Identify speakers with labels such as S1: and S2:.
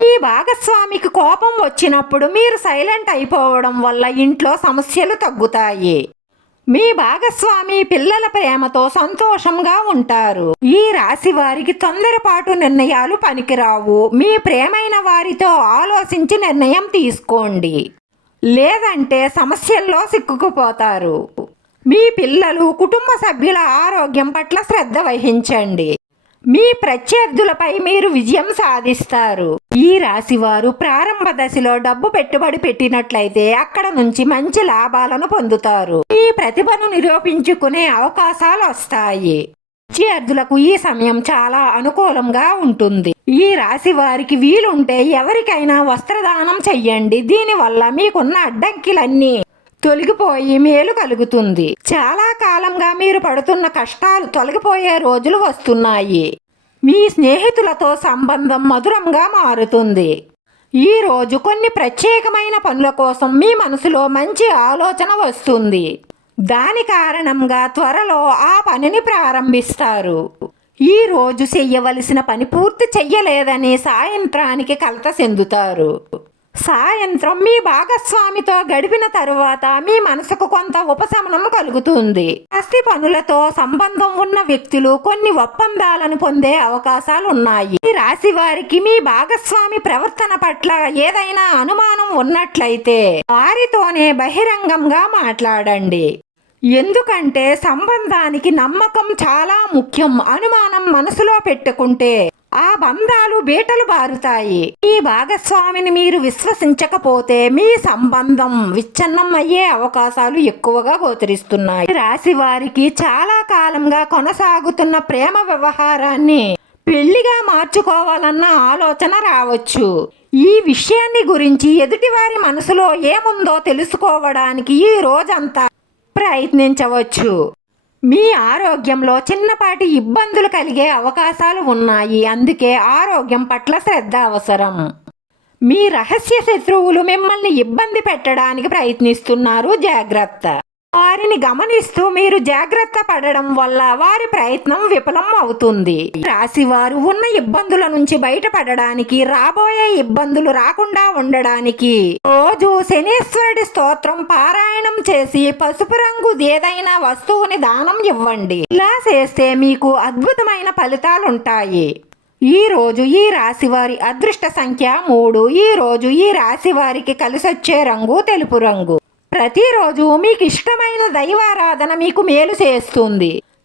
S1: మీ భాగస్వామికి కోపం వచ్చినప్పుడు మీరు సైలెంట్ అయిపోవడం వల్ల ఇంట్లో సమస్యలు తగ్గుతాయి. మీ భాగస్వామి పిల్లల ప్రేమతో సంతోషంగా ఉంటారు. ఈ రాశి వారికి తొందరపాటు నిర్ణయాలు పనికిరావు. మీ ప్రేమైన వారితో ఆలోచించి నిర్ణయం తీసుకోండి. లేదంటే సమస్యల్లో సిక్కుకుపోతారు. మీ పిల్లలు కుటుంబ సభ్యుల ఆరోగ్యం పట్ల శ్రద్ధ వహించండి. మీ ప్రత్యర్థులపై మీరు విజయం సాధిస్తారు. ఈ రాశి వారు ప్రారంభ దశలో డబ్బు పెట్టుబడి పెట్టినట్లయితే అక్కడ నుంచి మంచి లాభాలను పొందుతారు. ఈ ప్రతిభను నిరూపించుకునే అవకాశాలు వస్తాయి. విద్యార్థులకు ఈ సమయం చాలా అనుకూలంగా ఉంటుంది. ఈ రాశి వారికి వీలుంటే ఎవరికైనా వస్త్రదానం చెయ్యండి. దీనివల్ల మీకున్న అడ్డంకిలన్నీ తొలగిపోయి మేలు కలుగుతుంది. చాలా కాలంగా మీరు పడుతున్న కష్టాలు తొలగిపోయే రోజులు వస్తున్నాయి. మీ స్నేహితులతో సంబంధం మధురంగా మారుతుంది. ఈ రోజు కొన్ని ప్రత్యేకమైన పనుల కోసం మీ మనసులో మంచి ఆలోచన వస్తుంది. దాని కారణంగా త్వరలో ఆ పనిని ప్రారంభిస్తారు. ఈ రోజు చెయ్యవలసిన పని పూర్తి చెయ్యలేదని సాయంత్రానికి కలత చెందుతారు. సాయంత్రం మీ భాగస్వామితో గడిపిన తరువాత మీ మనసుకు కొంత ఉపశమనం కలుగుతుంది. ఆస్తి పనులతో సంబంధం ఉన్న వ్యక్తులు కొన్ని ఒప్పందాలను పొందే అవకాశాలు ఉన్నాయి ఈ రాశి వారికి మీ భాగస్వామి ప్రవర్తన పట్ల ఏదైనా అనుమానం ఉన్నట్లయితే వారితోనే బహిరంగంగా మాట్లాడండి. ఎందుకంటే సంబంధానికి నమ్మకం చాలా ముఖ్యం. అనుమానం మనసులో పెట్టుకుంటే ఆ బంధాలు బీటలు బారుతాయి. ఈ భాగస్వామిని మీరు విశ్వసించకపోతే మీ సంబంధం విచ్ఛిన్నం అయ్యే అవకాశాలు ఎక్కువగా గోచరిస్తున్నాయి. రాశి వారికి చాలా కాలంగా కొనసాగుతున్న ప్రేమ వ్యవహారాన్ని పెళ్ళిగా మార్చుకోవాలన్న ఆలోచన రావచ్చు. ఈ విషయాన్ని గురించి ఎదుటివారి మనసులో ఏముందో తెలుసుకోవడానికి ఈ రోజంతా ప్రయత్నించవచ్చు. మీ ఆరోగ్యంలో చిన్నపాటి ఇబ్బందులు కలిగే అవకాశాలు ఉన్నాయి. అందుకే ఆరోగ్యం పట్ల శ్రద్ధ అవసరం. మీ రహస్య శత్రువులు మిమ్మల్ని ఇబ్బంది పెట్టడానికి ప్రయత్నిస్తున్నారు. జాగ్రత్త. వారిని గమనిస్తూ మీరు జాగ్రత్త పడడం వల్ల వారి ప్రయత్నం విఫలం అవుతుంది. రాశివారు ఉన్న ఇబ్బందుల నుంచి బయటపడడానికి రాబోయే ఇబ్బందులు రాకుండా ఉండడానికి రోజు శనీశ్వరుడి స్తోత్రం పారాయణం చేసి పసుపు రంగు ఏదైనా వస్తువుని దానం ఇవ్వండి. ఇలా చేస్తే మీకు అద్భుతమైన ఫలితాలుంటాయి. ఈ రోజు ఈ రాశి వారి అదృష్ట సంఖ్య మూడు. ఈ రోజు ఈ రాశి వారికి కలిసొచ్చే రంగు తెలుపు రంగు. ప్రతిరోజు మీకు ఇష్టమైన దైవారాధన మీకు మేలు చేస్తుంది.